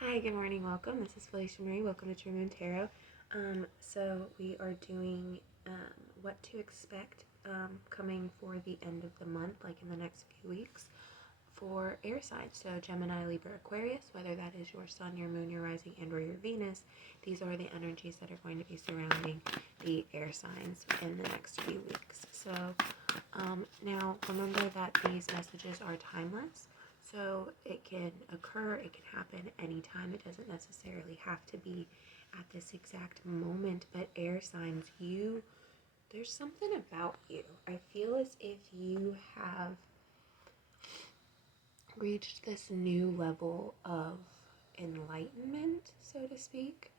Hi, good morning, welcome. This is FeleciaMarie. Welcome to True Moon Tarot. So we are doing what to expect coming for the end of the month, like in the next few weeks, for air signs. So Gemini, Libra, Aquarius, whether that is your sun, your moon, your rising, and or your Venus, these are the energies that are going to be surrounding the air signs in the next few weeks. So now remember that these messages are timeless. So it can occur, it can happen anytime. It doesn't necessarily have to be at this exact moment. But air signs, there's something about you. I feel as if you have reached this new level of enlightenment, so to speak.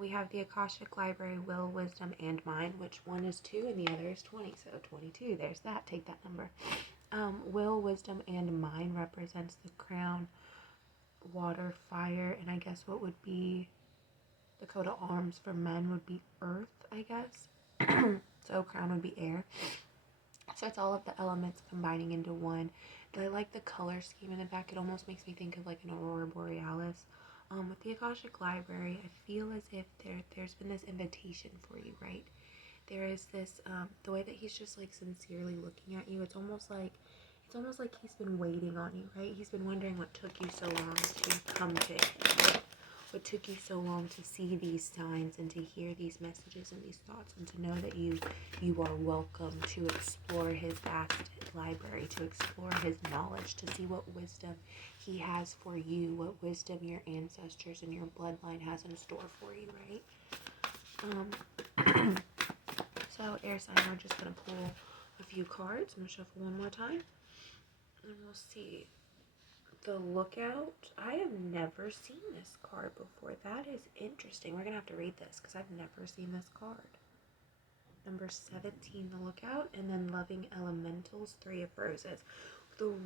We have the Akashic Library, Will, Wisdom, and Mind, which one is 2 and the other is 20. So 22, there's that. Take that number. Will, Wisdom, and Mind represents the crown, water, fire, and I guess what would be the coat of arms for men would be earth, I guess. So crown would be air. So it's all of the elements combining into one. I like the color scheme in the back. It almost makes me think of like an aurora borealis. With the Akashic Library, I feel as if there's been this invitation for you, right? There is this the way that he's just like sincerely looking at you. It's almost like he's been waiting on you, right? He's been wondering what took you so long to come to him. What took you so long to see these signs and to hear these messages and these thoughts, and to know that you are welcome to explore his vast library, to explore his knowledge, to see what wisdom he has for you, what wisdom your ancestors and your bloodline has in store for you, right? So air sign, we're just going to pull a few cards. I'm going to shuffle one more time and we'll see. The Lookout. I have never seen this card before. That is interesting. We're going to have to read this because I've never seen this card. Number 17, The Lookout, and then Loving Elementals, 3 of Roses.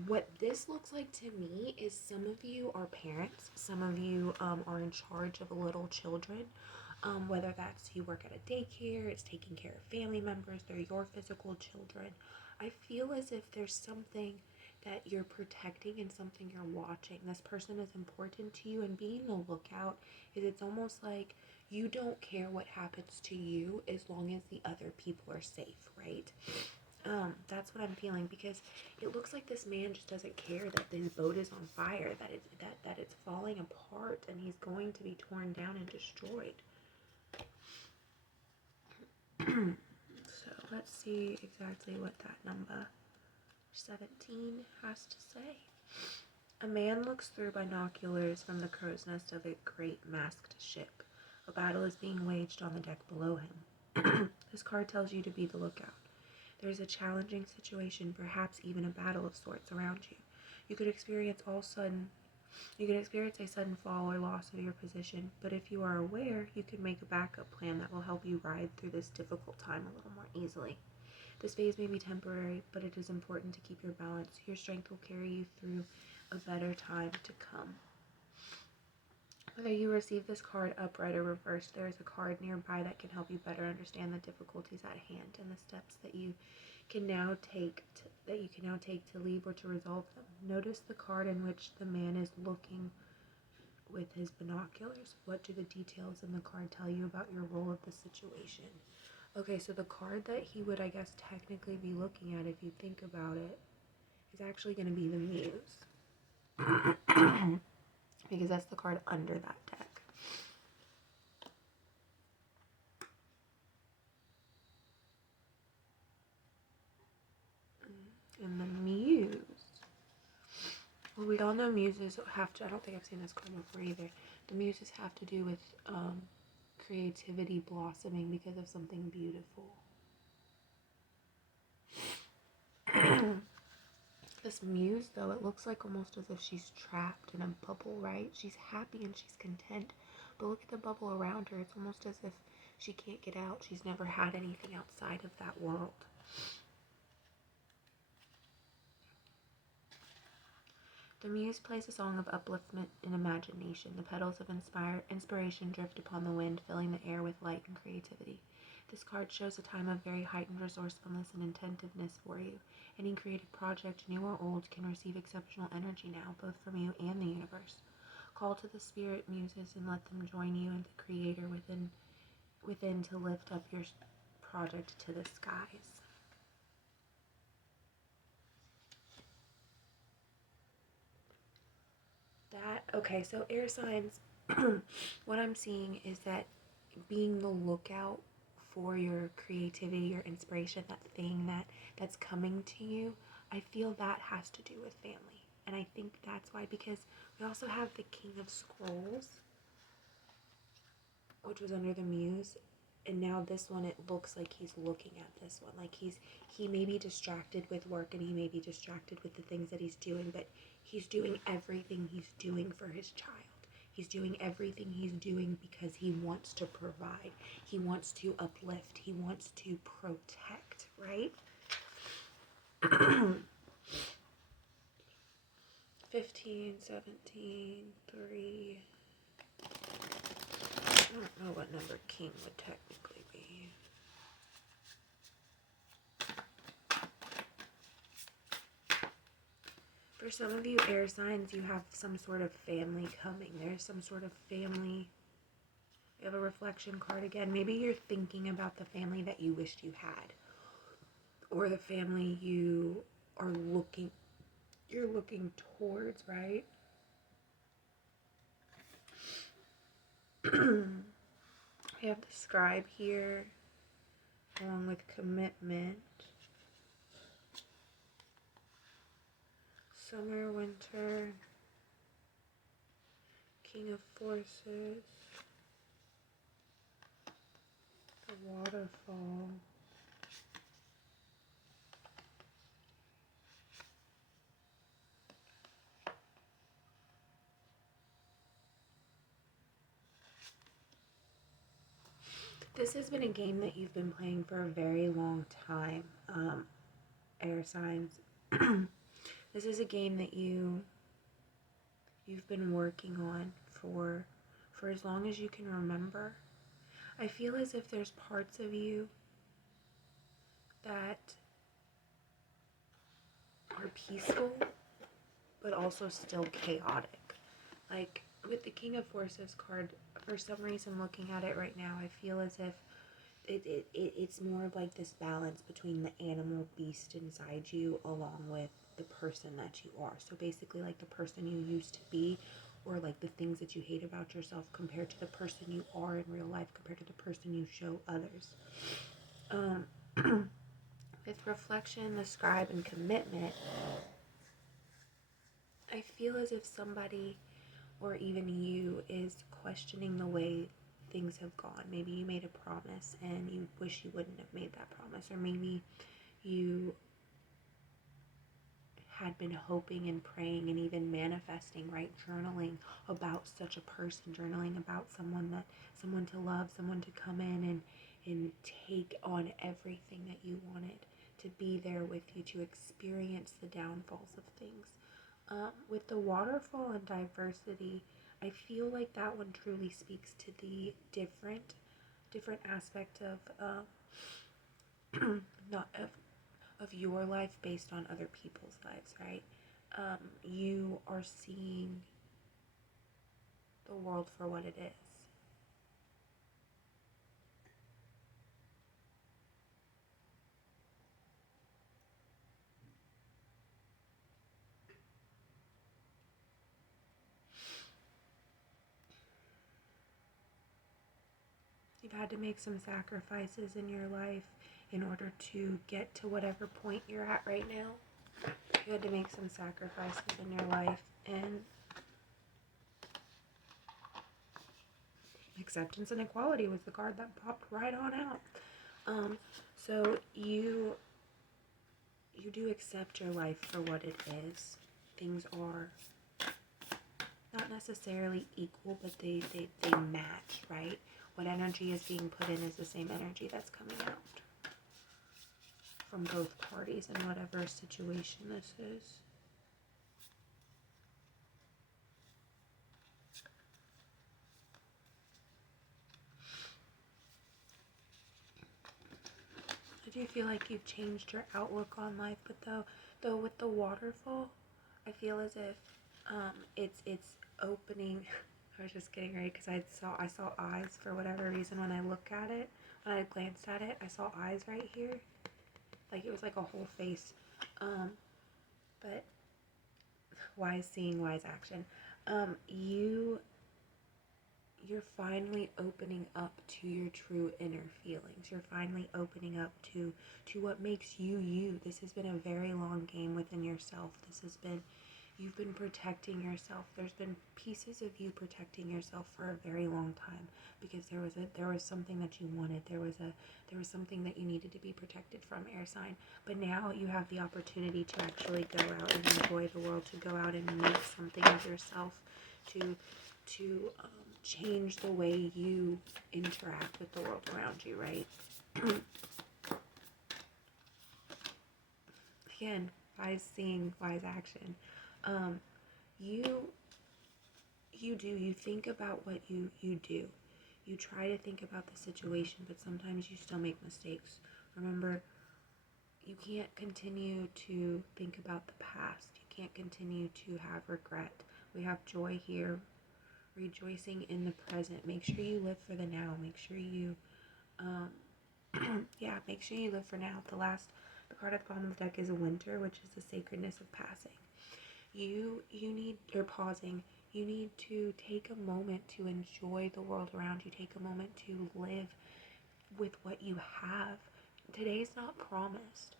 What this looks like to me is some of you are parents. Some of you are in charge of little children. Whether that's you work at a daycare, it's taking care of family members, they're your physical children. I feel as if there's something that you're protecting and something you're watching. This person is important to you, and being the lookout is, it's almost like you don't care what happens to you as long as the other people are safe, right? That's what I'm feeling, because it looks like this man just doesn't care that his boat is on fire, that it's falling apart and he's going to be torn down and destroyed. So let's see exactly what that number 17 has to say. A man looks through binoculars from the crow's nest of a great masked ship. A battle is being waged on the deck below him. This card tells you to be the lookout. There is a challenging situation, perhaps even a battle of sorts around you. You could experience a sudden fall or loss of your position, but if you are aware, you can make a backup plan that will help you ride through this difficult time a little more easily. This phase may be temporary, but it is important to keep your balance. Your strength will carry you through a better time to come. Whether you receive this card upright or reversed, there is a card nearby that can help you better understand the difficulties at hand and the steps that you can now take to leave or to resolve them. Notice the card in which the man is looking with his binoculars. What do the details in the card tell you about your role of the situation? Okay, so the card that he would, I guess, technically be looking at, if you think about it, is actually going to be the Muse. Because that's the card under that deck. And the Muse. Well, we all know Muses have to, I don't think I've seen this card before either. The Muses have to do with creativity blossoming because of something beautiful. This Muse, though, it looks like almost as if she's trapped in a bubble, right? She's happy and she's content, but look at the bubble around her. It's almost as if she can't get out. She's never had anything outside of that world. The Muse plays a song of upliftment and imagination. The petals of inspiration drift upon the wind, filling the air with light and creativity. This card shows a time of very heightened resourcefulness and attentiveness for you. Any creative project, new or old, can receive exceptional energy now, both from you and the universe. Call to the spirit muses and let them join you and the creator within to lift up your project to the skies. Okay, so air signs, what I'm seeing is that being the lookout for your creativity, your inspiration, that thing that's coming to you, I feel that has to do with family. And I think that's why, because we also have the King of Scrolls, which was under the Muse, and now this one, it looks like he's looking at this one, like he may be distracted with work, and he may be distracted with the things that he's doing, but he's doing everything he's doing for his child. He's doing everything he's doing because he wants to provide, he wants to uplift, he wants to protect, right? 15, 17, 3. I don't know what number king would technically be. For some of you air signs, you have some sort of family coming. There's some sort of family. You have a reflection card again. Maybe you're thinking about the family that you wished you had, or the family you're looking towards, right? We have the scribe here, along with commitment. Summer, winter, King of Forces, the waterfall. This has been a game that you've been playing for a very long time, air signs. This is a game that you've been working on for as long as you can remember. I feel as if there's parts of you that are peaceful, but also still chaotic. Like with the King of Forces card, for some reason looking at it right now, I feel as if it's more of like this balance between the animal beast inside you along with the person that you are. So basically like the person you used to be, or like the things that you hate about yourself compared to the person you are in real life, compared to the person you show others. With reflection, the scribe, and commitment, I feel as if somebody, or even you, is questioning the way things have gone. Maybe you made a promise and you wish you wouldn't have made that promise, or maybe you had been hoping and praying and even manifesting, right? Journaling about such a person, journaling about someone to love, someone to come in and take on everything that you wanted, to be there with you, to experience the downfalls of things. With the waterfall and diversity, I feel like that one truly speaks to the different aspect of not of your life based on other people's lives, right? You are seeing the world for what it is. You've had to make some sacrifices in your life in order to get to whatever point you're at right now. You had to make some sacrifices in your life, and acceptance and equality was the card that popped right on out. So you do accept your life for what it is. Things are not necessarily equal, but they match, right? What energy is being put in is the same energy that's coming out from both parties in whatever situation this is. I do feel like you've changed your outlook on life, but though with the waterfall, I feel as if it's opening. I was just getting ready because I saw eyes for whatever reason when I look at it. When I glanced at it, I saw eyes right here. Like it was like a whole face. But wise seeing, wise action. You're finally opening up to your true inner feelings. You're finally opening up to what makes you you. This has been a very long game within yourself. You've been protecting yourself. There's been pieces of you protecting yourself for a very long time because there was something that you wanted. There was something that you needed to be protected from, air sign. But now you have the opportunity to actually go out and enjoy the world, to go out and make something of yourself, to change the way you interact with the world around you, right? Again, wise seeing, wise action. You think about what you do. You try to think about the situation, but sometimes you still make mistakes. Remember, you can't continue to think about the past. You can't continue to have regret. We have joy here, rejoicing in the present. Make sure you live for the now. Make sure you make sure you live for now. The card at the bottom of the deck is a winter, which is the sacredness of passing. You need, or pausing, you need to take a moment to enjoy the world around you. Take a moment to live with what you have. Today's not promised.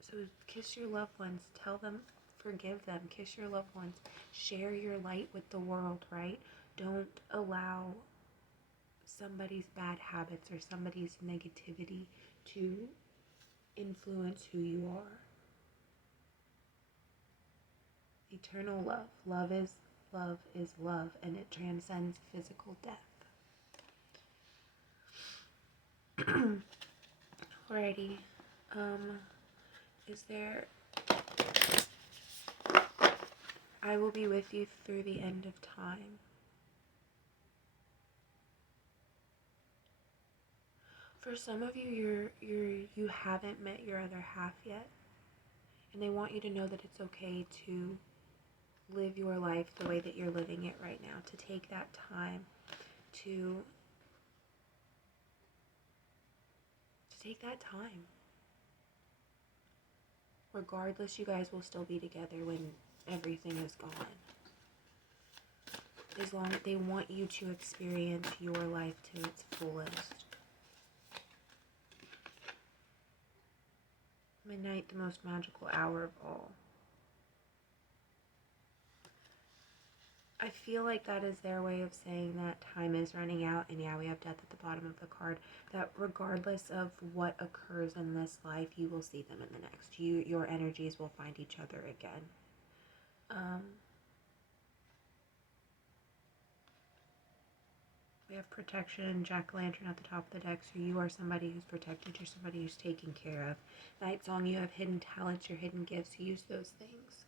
So kiss your loved ones. Tell them, forgive them. Kiss your loved ones. Share your light with the world, right? Don't allow somebody's bad habits or somebody's negativity to influence who you are. Eternal love. Love is love, and it transcends physical death. Alrighty. I will be with you through the end of time. For some of you, you haven't met your other half yet, and they want you to know that it's okay to live your life the way that you're living it right now, to take that time to take that time. Regardless, you guys will still be together when everything is gone. As long as they want you to experience your life to its fullest. Midnight, the most magical hour of all. I feel like that is their way of saying that time is running out, and yeah, we have death at the bottom of the card, that regardless of what occurs in this life, you will see them in the next. Your energies will find each other again. We have protection, jack-o'-lantern at the top of the deck, so you are somebody who's protected, you're somebody who's taken care of. Night Song, you have hidden talents, your hidden gifts, use those things.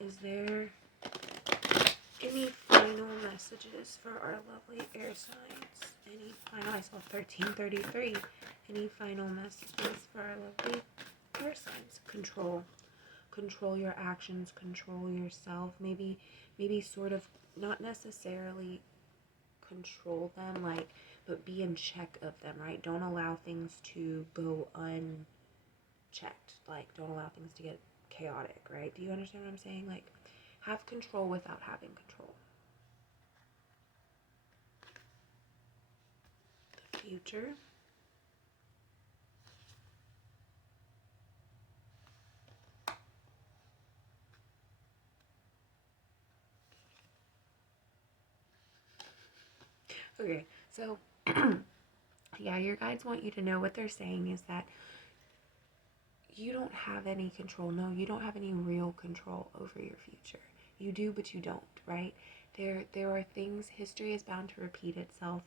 Is there any final messages for our lovely air signs? Any final, I saw 1333. Any final messages for our lovely air signs? Control your actions, control yourself. Maybe sort of, not necessarily control them, but be in check of them, right? Don't allow things to go unchecked. Don't allow things to get chaotic, right? Do you understand what I'm saying? Have control without having control. The future. Okay, so yeah, your guides want you to know, what they're saying is that you don't have any control. No, you don't have any real control over your future. You do, but you don't, right? There are things, history is bound to repeat itself.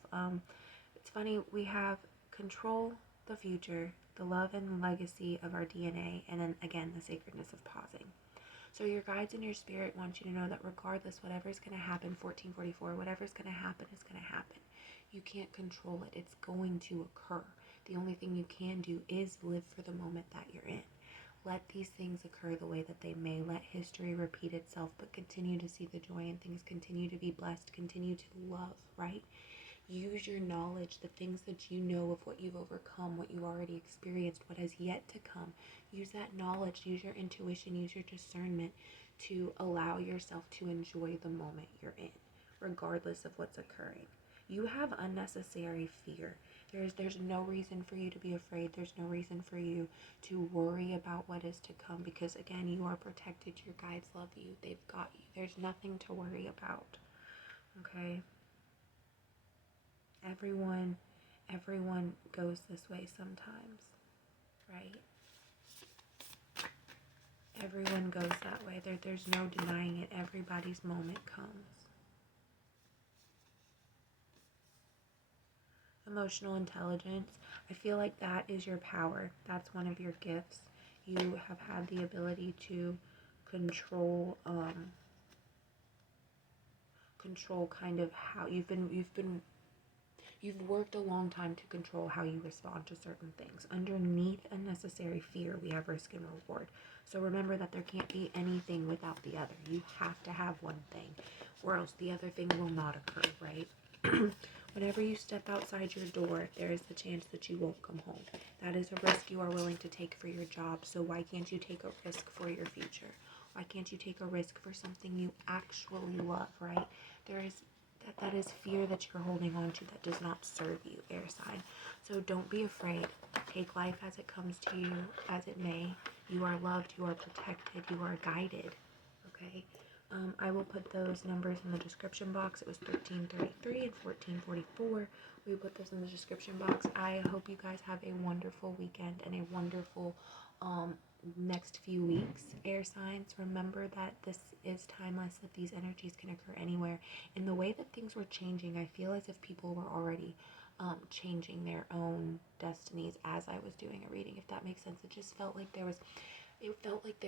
It's funny, we have control the future, the love and legacy of our DNA, and then again, the sacredness of pausing. So your guides and your spirit want you to know that regardless, whatever's going to happen, 1444, whatever's going to happen is going to happen. You can't control it. It's going to occur. The only thing you can do is live for the moment that you're in. Let these things occur the way that they may. Let history repeat itself, but continue to see the joy in things. Continue to be blessed. Continue to love, right? Use your knowledge, the things that you know of what you've overcome, what you already experienced, what has yet to come. Use that knowledge, use your intuition, use your discernment to allow yourself to enjoy the moment you're in, regardless of what's occurring. You have unnecessary fear. There's no reason for you to be afraid. There's no reason for you to worry about what is to come, because again, you are protected. Your guides love you. They've got you. There's nothing to worry about. Okay? Everyone goes this way sometimes, right? Everyone goes that way. There's no denying it. Everybody's moment comes. Emotional intelligence. I feel like that is your power. That's one of your gifts. You have had the ability to control kind of how you've worked a long time to control how you respond to certain things. Underneath unnecessary fear, we have risk and reward. So remember that there can't be anything without the other. You have to have one thing, or else the other thing will not occur, right? Whenever you step outside your door, there is the chance that you won't come home. That is a risk you are willing to take for your job. So why can't you take a risk for your future? Why can't you take a risk for something you actually love, right? That is fear that you're holding on to that does not serve you, air sign. So don't be afraid. Take life as it comes to you, as it may. You are loved, you are protected, you are guided, okay? I will put those numbers in the description box. It was 1333 and 1444. We put those in the description box. I hope you guys have a wonderful weekend and a wonderful next few weeks, air signs. Remember that this is timeless, that these energies can occur anywhere. In the way that things were changing, I feel as if people were already changing their own destinies as I was doing a reading, if that makes sense. It just felt like there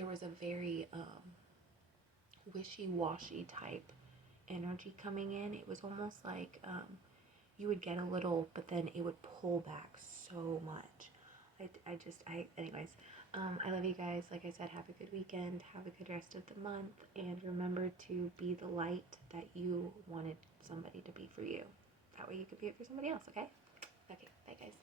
was a very wishy-washy type energy coming in. It was almost like you would get a little, but then it would pull back so much. Anyways, I love you guys. Like I said, have a good weekend, have a good rest of the month, and remember to be the light that you wanted somebody to be for you. That way you could be it for somebody else, okay? Okay, bye guys.